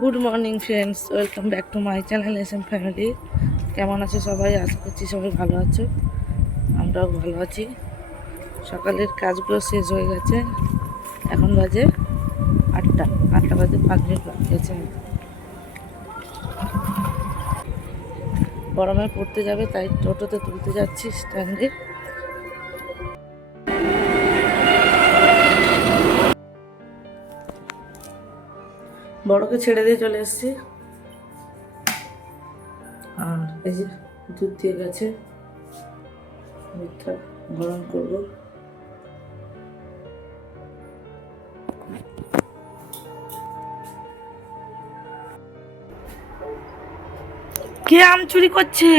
Good morning friends, welcome back to my channel SM family. কেমন আছে সবাই? আশা করছি সবাই ভালো আছো, আমরাও ভালো আছি। সকালের কাজগুলো শেষ হয়ে গেছে, এখন বাজে 8টা বাজে 5 মিনিট বাকি আছে। গরমে পড়তে যাবে তাই টোটোতে তুলতে যাচ্ছি স্ট্যান্ডে। বড়কে ছেড়ে দিয়ে চলে এসেছি, আর এই যে দুধ দিয়ে গেছে, দুধটা গরম করবো। কে আম চুরি করছে?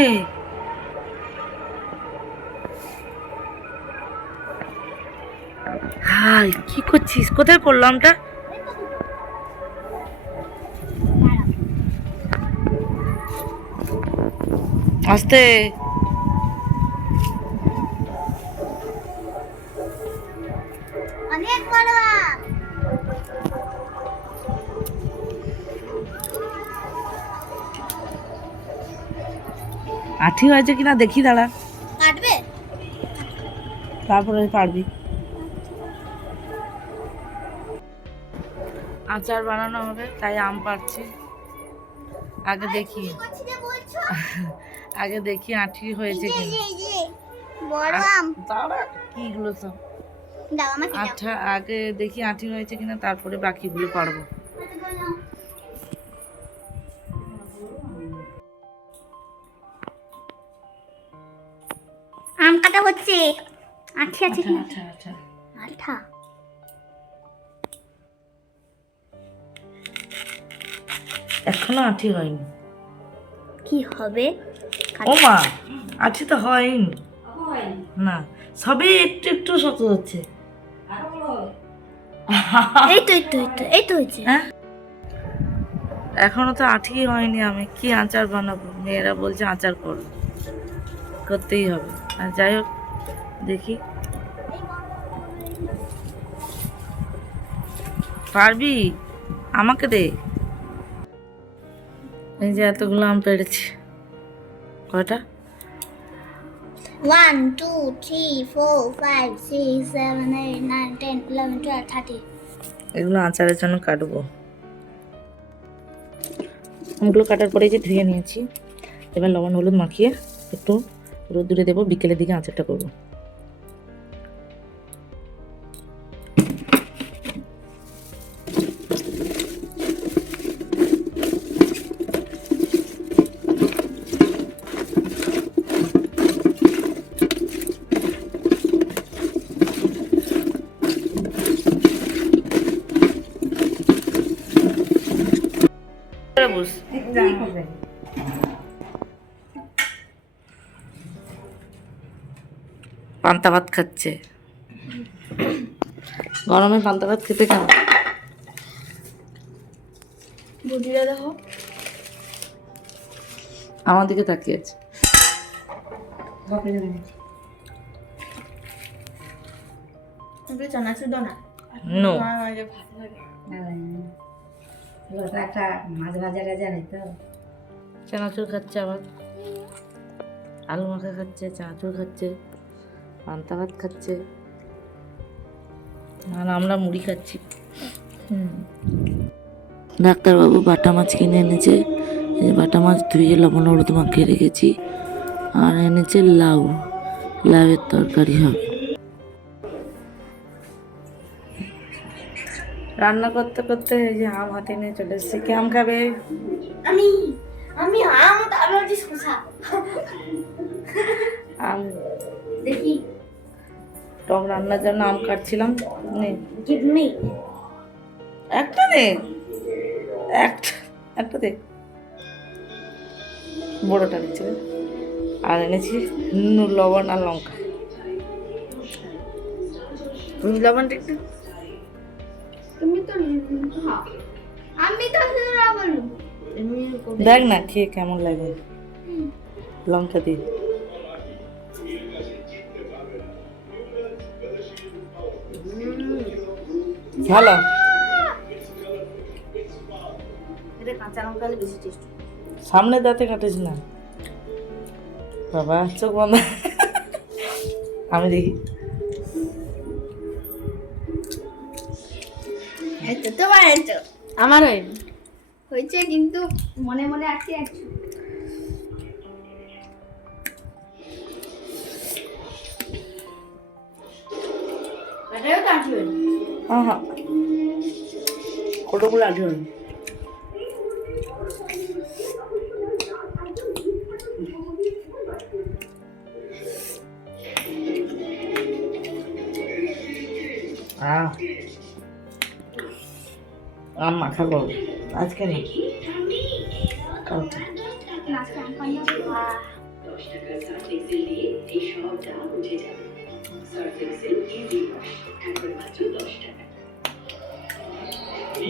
হাই, কি করছিস? কোথায় পড়লো আমটা? আস্তে। অনেক বড় আম। আঠি হয়েছে কিনা দেখি, দাঁড়া। কাটবে? তারপরে পারবি। আচার বানানো হবে তাই আম পাড়ছি। আগে দেখি আগে দেখি আঠি হয়েছে কিনা। বড় আম। দাঁড়া, কিগুলো সব দাও আমাকে দাও। আচ্ছা, আগে দেখি আঠি হয়েছে কিনা, তারপরে বাকিগুলো পারবো। আম কাটা হচ্ছে। আচ্ছা আছে কি? আচ্ছা আচ্ছা, আঠা। এখনো আঠি হয়নি। কি হবে? ও মা, আঠি তো হয়নি না, সবে একটু একটু শক্ত হচ্ছে। এই তো হয়েছে। হ্যাঁ, এখনো তো আঠি হয়নি। আমি কি আচার বানাবো? মেয়েরা বলছে আচার করো, করতেই হবে। আর যাই হোক, দেখি পারবি। আমাকে দে। এই যে এতগুলো আম পেড়েছি। কয়টা? 1 2 3 4 5 6 7 8 9 10 11 12 13। এগুলো আচারের জন্য কাটবো। আমগুলো কাটার পরে যে ধুয়ে নিয়েছি, এবার লবণ হলুদ মাখিয়ে একটু রোদ্দুরে দেবো, বিকেলের দিকে আচারটা করবো। পান্তা ভাত খাচ্ছে, গরমে পান্তা ভাত খেতে কেমন? বুঝিয়ে দেখো। আমার দিকে তাকিয়ে আছে। চানাচুর দাও না। নো, একটা মাছ ভাজা টাজা হইতো। চানাচুর খাচ্ছে, আবার আলু মাখা খাচ্ছে, চানাচুর খাচ্ছে, পান্তা ভাত খাচ্ছে, আর আমরা মুড়ি খাচ্ছি। ডাক্তারবাবু বাটা মাছ কিনে এনেছে। এই যে বাটা মাছ ধুয়ে লবণ হলুদ মাখিয়ে রেখেছি। আর এনেছে লাউ, লাউয়ের তরকারি হবে। রান্না করতে করতে এই যে আম হাতে নিয়ে চলে এসেছি। কে আম খাবে? আমি আমি আম তারপর যে শসা। আম দেখি। টক রান্নার জন্য আম কাটছিলাম। নে, গিভ মি। একটা দে, একটা দে, বড়টা নিচ্ছে। আর এনেছি লবণ আর লঙ্কা। তুমি লবণটা একটু তুমি তো হ্যাঁ, আমি তো না বললু। দেখ না খেয়ে কেমন লাগে, লঙ্কা দিয়ে। ভালো। কাঁচা লঙ্কা হলে বেশি টেস্ট। সামনে দাঁতে কাটিস না বাবা, চোখ বন্ধ। আমি দেখি। এই তো তোমার, এই তো আমার হয়েছে, কিন্তু মনে মনে আছে একটু। এটাও তো আসবে। হ্যাঁ হ্যাঁ, কতগুলো আছে ওর? আম মাখা করবো আজকে না, কালকে। নাচটা আমি পারি না। বাহ,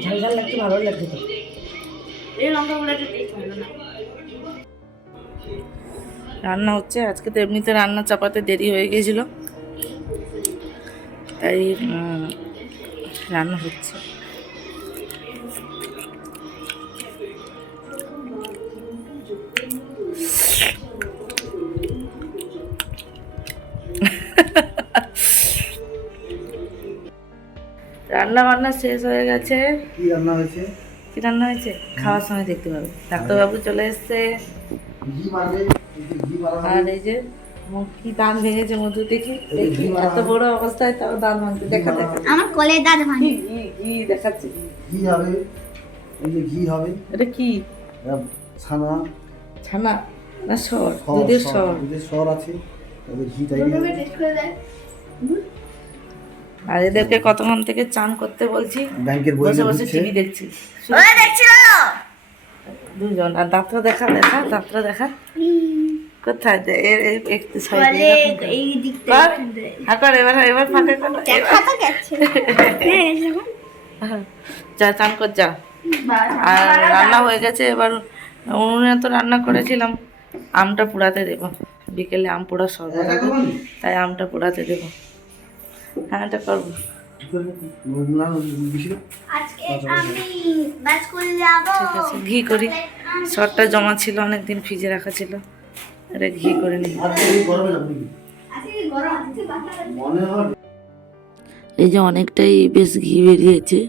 ঝাল ঝাল লাগতে ভালো লাগছে তো। এই লঙ্কাগুলো একটু টেস্ট ভালো না। রান্না হচ্ছে আজকে, তো এমনিতে রান্না চাপাতে দেরি হয়ে গেছিল, তাই রান্না হচ্ছে। রান্না বান্না শেষ হয়ে গেছে। কি রান্না হয়েছে? কি রান্না হয়েছে খাওয়ার সময় দেখতে পাবে। ডাক্তারবাবু চলে এসছে, ঘি মারবে, ঘি মারা আর এই যে মুখ কি দাঁত ভেঙেছে মধু দেখি, দেখি এত বড় অবস্থায় তাও দাঁত ভাঙছে। দেখা দেখা আমার কোলে দাঁত ঘি ভাঙে। ঘি ঘি দেখাচ্ছে। ঘি হবে, এই যে ঘি হবে, এটা কি এটা ছানা, ছানা না সর? সর, দুধের সর, সর। দুধের সর আছে, তাদের ঘি টাইপের প্রথমে হবে। টেস্ট করে দেয়। আর এদেরকে কতক্ষণ থেকে চান করতে বলছি, ব্যাংকের বই বসে বসে দিচ্ছে, টিভি দেখছি ওরা দেখছিল না। দুজন। আর দাঁতটা দেখা দেখা, দাঁতটা দেখা কোথায় একটু বলে সাইডে এই দিকটা কর। এবার এবার ফাঁকা কর। দেখা তো গেছে। যা চান কর যা। আর রান্না হয়ে গেছে, এবার উনুনে তো রান্না করেছিলাম, আমটা পোড়াতে দেবো। বিকেলে আম পোড়া শরবত হবে, তাই আমটা পোড়াতে দেবো। হ্যাঁ, এটা করবো। না, বেশি না। আজকে আমি বাস করে যাব। ঠিক আছে, ঘি করি। সরটা জমা ছিল, অনেকদিন ফ্রিজে রাখা ছিল, এটা ঘি করে নিই। আর তো এই গরমে না বুঝলি? আজকে গরম আছে বাসা। মনে হয় এই যে অনেকটাই বেশ ঘি বেরিয়েছে,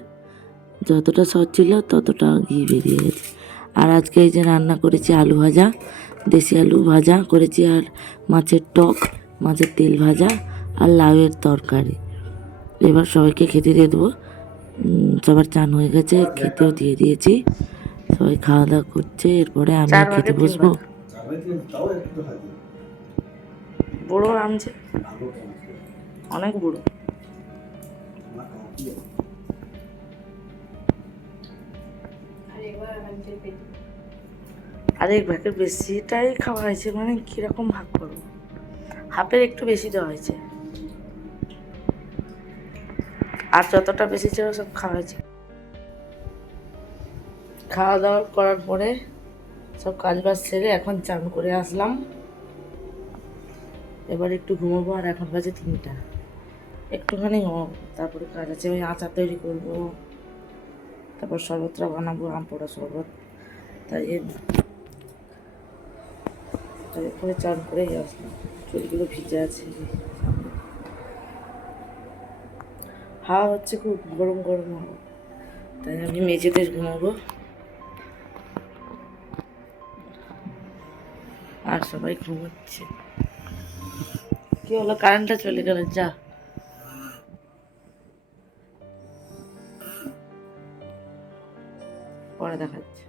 যতটা সর ছিল ততটা ঘি বেরিয়ে গেছে। আর আজকে এই যে রান্না করেছি আলু ভাজা, দেশি আলু ভাজা করেছি, আর মাছের টক, মাছের তেল ভাজা, আর লাউয়ের তরকারি। এবার সবাইকে খেতে দিয়ে দেবো। সবার চান হয়ে গেছে, খেতেও দিয়ে দিয়েছি, সবাই খাওয়া দাওয়া করছে। এরপরে আমি খেতে বসবো। যাবে তো, তাও একটু তো খাই। বড়ো আম যে, ভালো তো আছে। অনেক বড়ো। না, কি আছে? আর এক ভাগের বেশিটাই খাওয়া হয়েছে, মানে কীরকম ভাগ করবো, হাফের একটু বেশি দেওয়া হয়েছে, আর যতটা বেশি ছিল সব খাওয়া হয়েছে। খাওয়া দাওয়া করার পরে সব কাজ বাজ সেরে এখন চান করে আসলাম। এবার একটু ঘুমোবো, আর এখন বাজে 3টা, একটুখানি ঘুমাবো, তারপরে কাজ আছে। ওই আচার তৈরি করবো, তারপর শরবতটা বানাবো, আম পোড়া শরবত। তাই এরপরে চান করেই আসলাম, চুলগুলো ভিজে আছে। হাওয়া হচ্ছে খুব, গরম গরম হাওয়া, তাই আমি মেঝেতে ঘুমাবো। আর সবাই ঘুমাচ্ছে। কি হলো, কারেন্টটা চলে গেল, যা। পরে দেখাচ্ছে।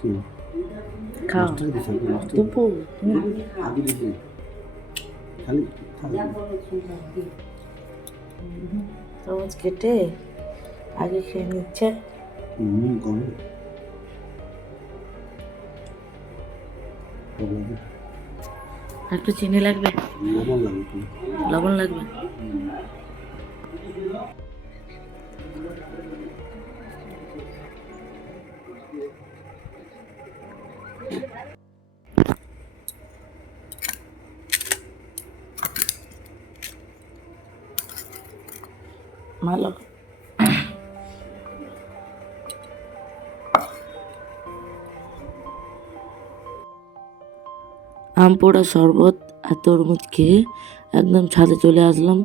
কি খাও মাস্টার দিছে মাস্টার দুপুর আগে দিছে খালি তরমুজ কেটে আগে খেয়ে নিচ্ছে। কমে আর একটু চিনি লাগবে, লবণ লাগে কি লবণ লাগবে। ভালো আম পোড়া শরবত আর তরমুজ খেয়ে একদম ছাদে চলে আসলাম।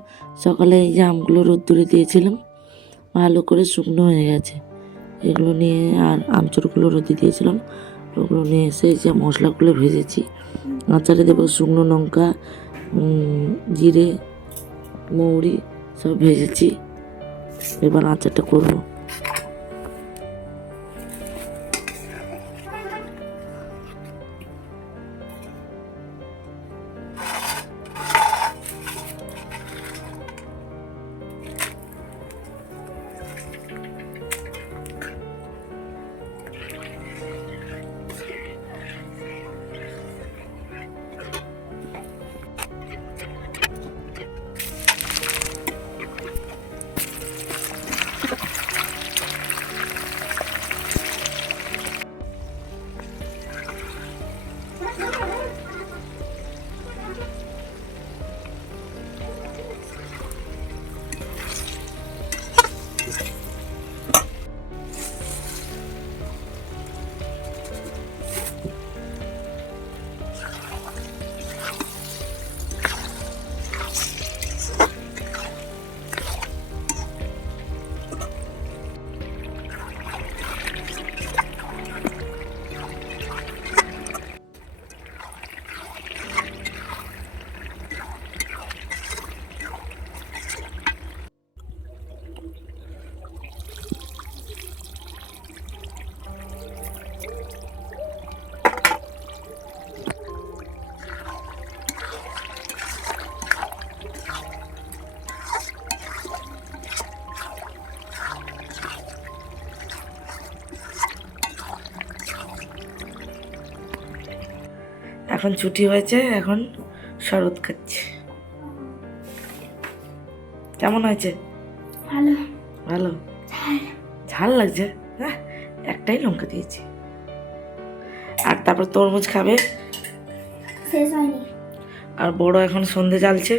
সকালে এই যে আমগুলো রোদ্দুরে দিয়েছিলাম, ভালো করে শুকনো হয়ে গেছে। এগুলো নিয়ে আর আমচুরগুলো রোদে দিয়েছিলাম, ওগুলো নিয়ে এসে এই যে মশলাগুলো ভেজেছি। আচারে দেবো শুকনো লঙ্কা, জিরে, মৌরি সব ভেজেছি। এবার আচারটা করবো। এখন ছুটি হয়েছে, এখন শরবত খাচ্ছি। কেমন হয়েছে? ভালো ভালো। ঝাল লাগছে? হ্যাঁ, একটাই লঙ্কা দিয়েছি। আর তারপর তরমুজ খাবে। শেষ হয়নি। আর বড় এখন সন্ধে জ্বালছে।